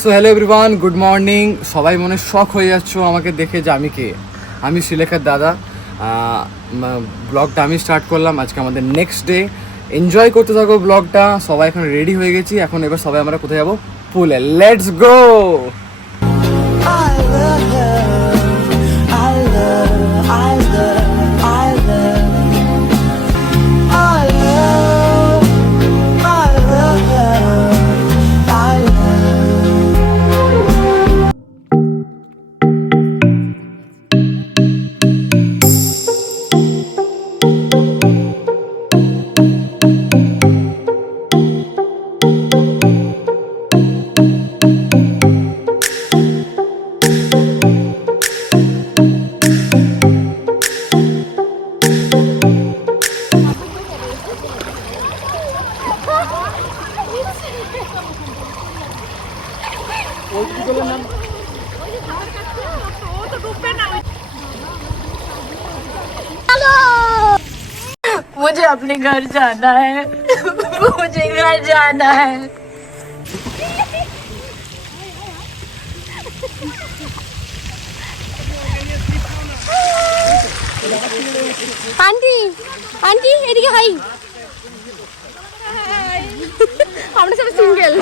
So hello everyone, good morning. সবাই মনে শখ হয়ে যাচ্ছ আমাকে দেখে যে আমি কে। আমি শ্রীলেখার দাদা। ব্লগটা আমি স্টার্ট করলাম। আজকে আমাদের নেক্সট ডে। এনজয় করতে থাকো ব্লগটা। সবাই এখন রেডি হয়ে গেছি। এখন এবার সবাই আমরা কোথায় যাবো? পুলে। Let's go. मुझे अपने घर जाना है। मुझे घर जाना है। आंटी आंटी এদিকে হাই। আমরা সব সিঙ্গেল।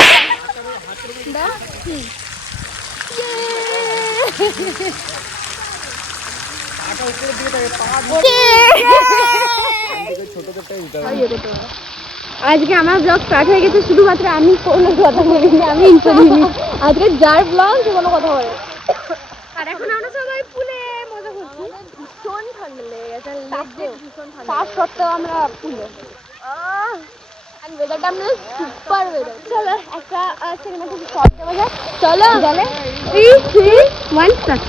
আজকে আমার ব্লগ স্টার্ট হয়ে গেছে, শুধুমাত্র আমি কোনো কথা বলিনি, আমি ইন্ট্রো দিইনি। আজকে যার ব্লগ সে কোনো কথা বলে। আর এখন আমরা সবাই পুলে মজা করছি। ভীষণ ঠান্ডা লেগে গেছে, তার সত্ত্বেও আমরা পুলে। আর ওয়েদারটা আমরা সুপার ওয়েদার। চলো একটা সেখানে কিছু শর্ট দেওয়া যায়। চলো তাহলে 3, 2, 1 স্টার্ট।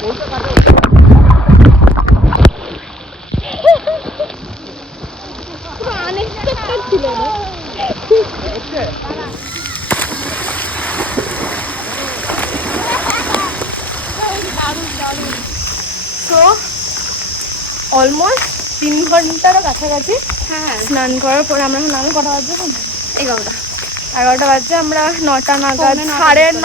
আনএক্সপেক্টেড ছিল না। তো অলমোস্ট 3 ঘন্টারও কাছাকাছি স্নান করার পরে আমরা এখন নামে কটা বাজছে? 11টা বাজছে। আমরা 9টা নাগাদ,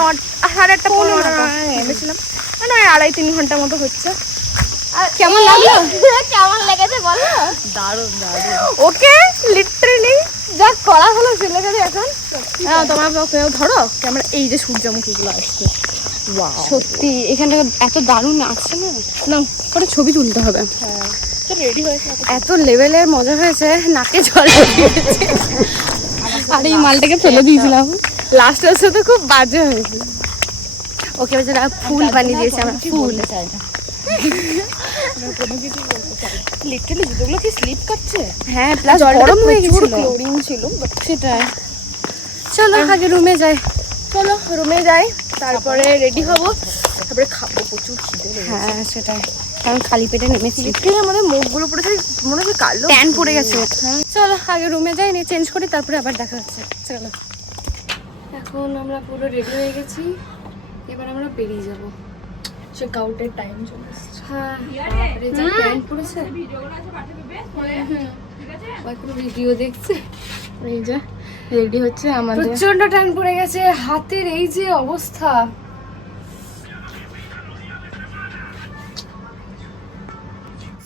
9:30 নেমেছিলাম। মানে 2.5-3 ঘন্টার মতো হচ্ছে। কেমন লাগলো? কেমন লেগেছে বলো? দারুণ দারুণ। ওকে লিটারালি যা করা হলো ছেলেকে এখন। হ্যাঁ তোমরা ধরো ক্যামেরা। এই যে সূর্যমুখীগুলো আসছে, সত্যি এখানে এত দারুণ আসছে না। না করে ছবি তুলতে হবে। হ্যাঁ তো রেডি হয়েছে, এত লেভেলের মজা হয়েছে, নাকে জল বেরিয়েছে। আর এই মালটাকে ফেলে দিয়েছিলাম। লাস্টের সাথে খুব বাজে হয়েছে। ওকে বেচারা ফুল বানিয়ে দিয়েছে। আমরা ফুল লিটারালি জুতোগুলো কি স্লিপ করছে। হ্যাঁ, প্লাস গরম হয়ে গেছিল, ক্লোরিন ছিল। সেটাই। চলো আগে রুমে যাই। চলো রুমে যাই, তারপরে রেডি হব, তারপরে খাবো। প্রচুর খিদে লেগেছে। হ্যাঁ সেটাই, কারণ খালি পেটে নেমেছি। লিটারালি আমাদের মুখগুলো পড়েছে, মনে হচ্ছে কালো ট্যান পড়ে গেছে। চলো আগে রুমে যাই, নিয়ে চেঞ্জ করি, তারপরে আবার দেখা হচ্ছে। চলো এখন আমরা পুরো রেডি হয়ে গেছি, এবার আমরা বেরিয়ে যাবো। চেক আউটের টাইম চলে এসেছে। হ্যাঁ বাপরে যা ট্যান পড়েছে। ওই পুরো ভিডিও দেখছে। এই যে রেডি হচ্ছে আমাদের। প্রচন্ড ট্যান পড়ে গেছে, হাতের এই যে অবস্থা।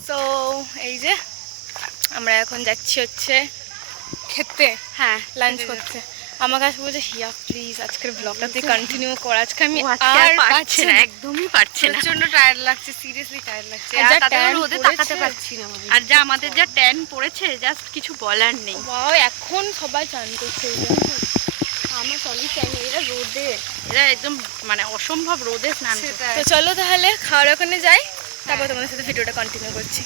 সো এই যে আমরা এখন যাচ্ছি হচ্ছে খেতে। হ্যাঁ লাঞ্চ করতে। আমার কাছে বলছে হিয়া প্লিজ আজকের ব্লগটা তুই কন্টিনিউ কর। আজকে আমি আর পারছি না, একদমই পারছি না। প্রচন্ড টায়ার্ড লাগছে, সিরিয়াসলি টায়ার্ড লাগছে। আর আর তাতেও ট্যান রোদে পড়েছে। তাকাতে পারছি না। আর যা আমাদের যা ট্যান পড়েছে জাস্ট কিছু বলার নেই। বাবা এখন সবাই চান করছে। আমার সবই চাই না, এরা রোদে, এরা একদম মানে অসম্ভব রোদে স্নান করছে। তো চলো তাহলে খাওয়ার ওখানে যাই, তারপর তোমাদের সাথে ভিডিওটা কন্টিনিউ করছি।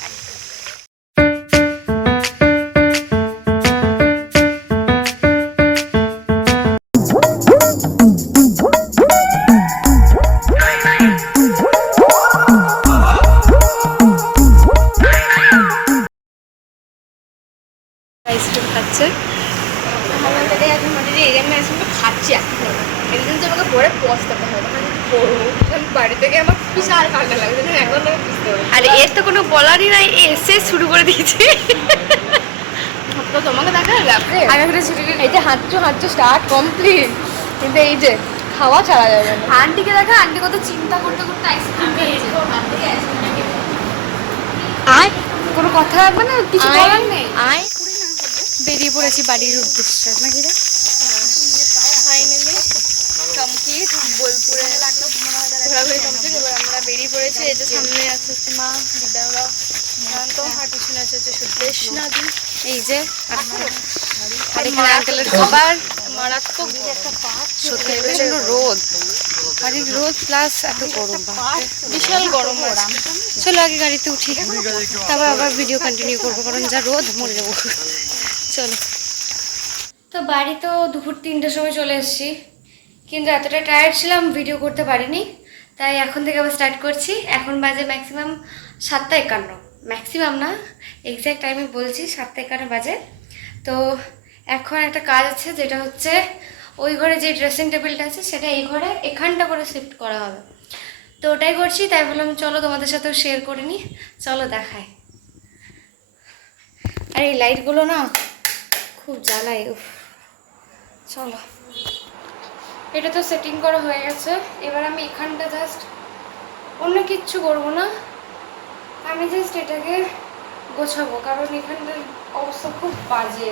আইসক্রিম খাচ্ছে। খাচ্ছি একদিন তো আমাকে পরে পস্তাতে হবে। বাড়ি থেকে আমার বিশাল ঠান্ডা লাগছে, এখন আমি বুঝতে পারি। আর এর তো কোনো বলারই নাই, এসে শুরু করে দিয়েছে। তো তোমাকে দেখা লাগবে আগে ছুটি। এই যে হাঁটছো স্টার্ট কমপ্লিট, কিন্তু এই যে খাওয়া ছাড়া যাবে না। আন্টিকে দেখা, আন্টি কত চিন্তা করতে করতে আইসক্রিম খেয়েছে। আয় কোনো কথা রাখবে না, কিছু আয়, বলার নেই। আয়। বেরিয়ে পড়েছি বাড়ির উদ্দেশ্যে নাকি রে? ফাইনালি কমপ্লিট বোলপুরে ঘোরাঘুরি কমপ্লিট। এবার আমরা বেরিয়ে পড়েছি। এই যে সামনে আছে হচ্ছে মা বিদ্যালয় তো, আর পিছনে আছে হচ্ছে সুদেশ নদী। এই যে আর এখানে আঙ্কেলের খাবার মারাত্মক সত্যি প্রচন্ড রোদ, বাড়ির রোদ প্লাস এত গরম, বিশাল গরম আছে। চলো আগে গাড়িতে উঠি, তারপর আবার ভিডিও কন্টিনিউ করবো, কারণ যা রোদ মরে যাবো। চলো। তো বাড়ি তো দুপুর 3টের সময় চলে এসেছি, কিন্তু এতটা টায়ার্ড ছিলাম ভিডিও করতে পারিনি, তাই এখন থেকে আবার স্টার্ট করছি। এখন বাজে ম্যাক্সিমাম 7:51, ম্যাক্সিমাম না, এক্স্যাক্ট টাইমে বলছি 7:51 বাজে। তো এখন একটা কাজ আছে, যেটা হচ্ছে ওই ঘরে যে ড্রেসিং টেবিলটা আছে সেটা এই ঘরে এখানটা করে শিফট করা হবে। তো ওটাই করছি, তাই বললাম চলো তোমাদের সাথেও শেয়ার করে নিই। চলো দেখায়। আর এই লাইটগুলো না খুব জ্বালায়। উফ, চলো। এটা তো সেটিং করা হয়ে গেছে, এবার আমি এখানটা জাস্ট অন্য কিচ্ছু করবো না, আমি জাস্ট এটাকে গোছাবো, কারণ এখানটার অবস্থা খুব বাজে।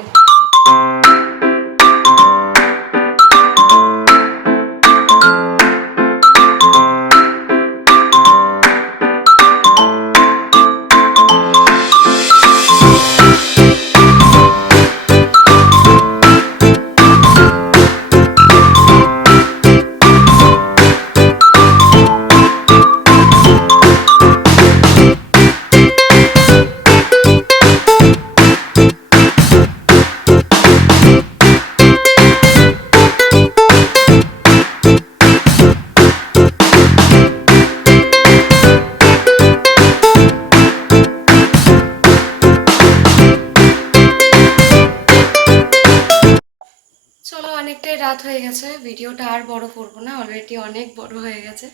চলো, অনেকটাই রাত হয়ে গেছে, ভিডিওটা আর বড় করবো না, অলরেডি অনেক বড় হয়ে গেছে।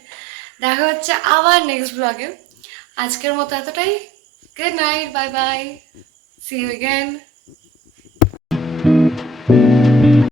দেখা হচ্ছে আবার নেক্সট ব্লগে। আজকের মতো এতটাই। Good night, bye bye, see you again.